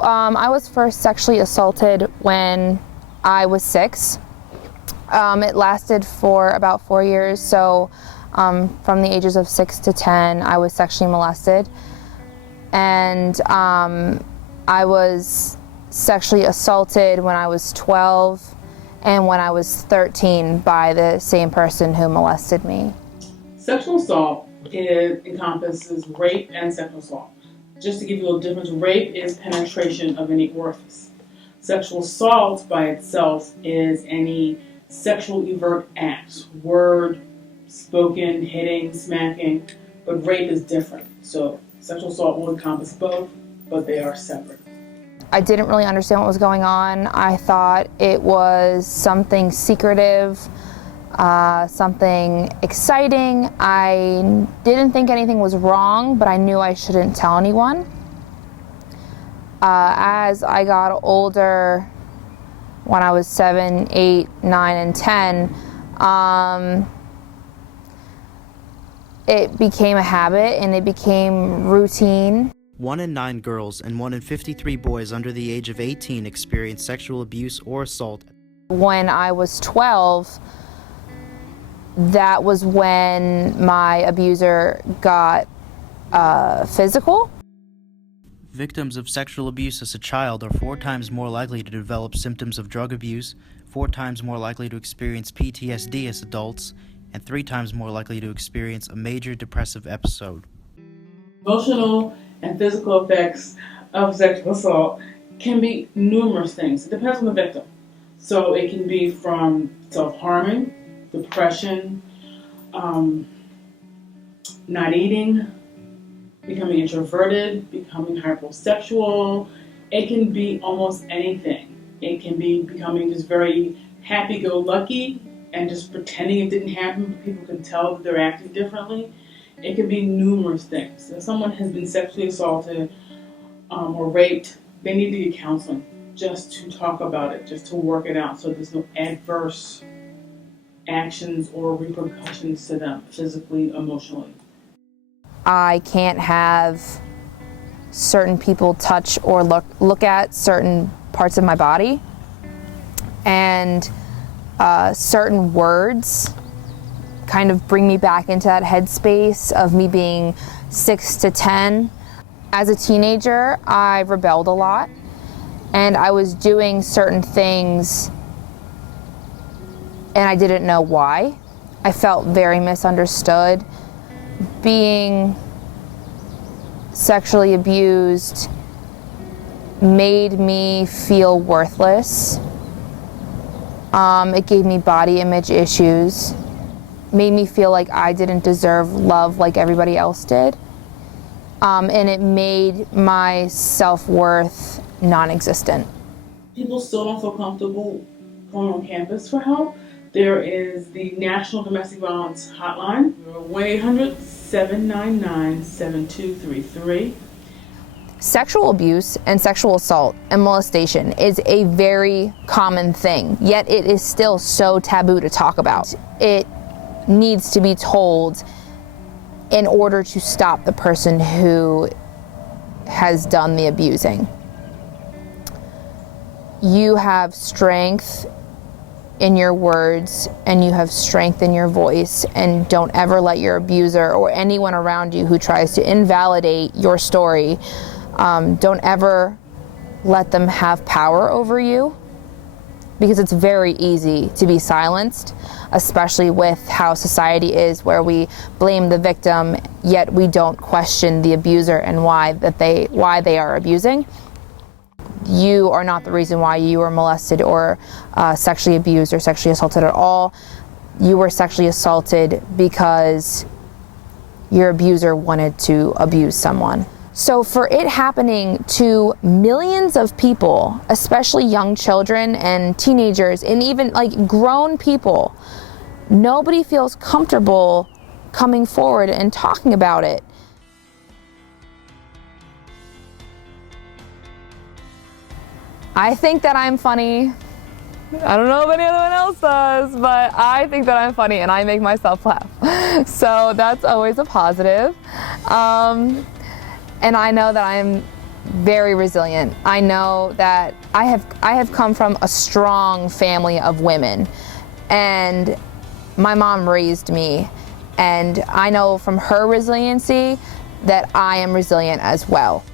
I was first sexually assaulted when I was 6. It lasted for about 4 years, so from the ages of 6 to 10, I was sexually molested. And I was sexually assaulted when I was 12 and when I was 13 by the same person who molested me. Sexual assault encompasses rape and sexual assault. Just to give you a little difference, rape is penetration of any orifice. Sexual assault by itself is any sexual overt act, word, spoken, hitting, smacking, but rape is different. So sexual assault will encompass both, but they are separate. I didn't really understand what was going on. I thought it was something secretive, something exciting. I didn't think anything was wrong, but I knew I shouldn't tell anyone. As I got older, when I was 7, 8, 9, and 10, it became a habit and it became routine. 1 in 9 girls and 1 in 53 boys under the age of 18 experience sexual abuse or assault. When I was 12, that was when my abuser got physical. Victims of sexual abuse as a child are 4 times more likely to develop symptoms of drug abuse, 4 times more likely to experience PTSD as adults, and 3 times more likely to experience a major depressive episode. Emotional and physical effects of sexual assault can be numerous things. It depends on the victim. So it can be from self-harming, depression, not eating, becoming introverted, becoming hypersexual. It can be almost anything. It can be becoming just very happy-go-lucky and just pretending it didn't happen, but people can tell that they're acting differently. It can be numerous things. If someone has been sexually assaulted or raped, they need to get counseling just to talk about it, just to work it out so there's no adverse actions or repercussions to them physically, emotionally. I can't have certain people touch or look at certain parts of my body, and certain words kind of bring me back into that headspace of me being 6 to 10. As a teenager, I rebelled a lot, and I was doing certain things and I didn't know why. I felt very misunderstood. Being sexually abused made me feel worthless. It gave me body image issues, made me feel like I didn't deserve love like everybody else did, and it made my self-worth non-existent. People still don't feel comfortable going on campus for help. There is the National Domestic Violence Hotline, 1-800-799-7233. Sexual abuse and sexual assault and molestation is a very common thing, yet it is still so taboo to talk about. It needs to be told in order to stop the person who has done the abusing. You have strength in your words and you have strength in your voice, and don't ever let your abuser or anyone around you who tries to invalidate your story, don't ever let them have power over you, because it's very easy to be silenced, especially with how society is, where we blame the victim, yet we don't question the abuser and why they are abusing. You are not the reason why you were molested or sexually abused or sexually assaulted at all. You were sexually assaulted because your abuser wanted to abuse someone. So for it happening to millions of people, especially young children and teenagers and even like grown people, nobody feels comfortable coming forward and talking about it. I think that I'm funny. I don't know if anyone else does, but I think that I'm funny and I make myself laugh. So that's always a positive. And I know that I'm very resilient. I know that I have come from a strong family of women, and my mom raised me, and I know from her resiliency that I am resilient as well.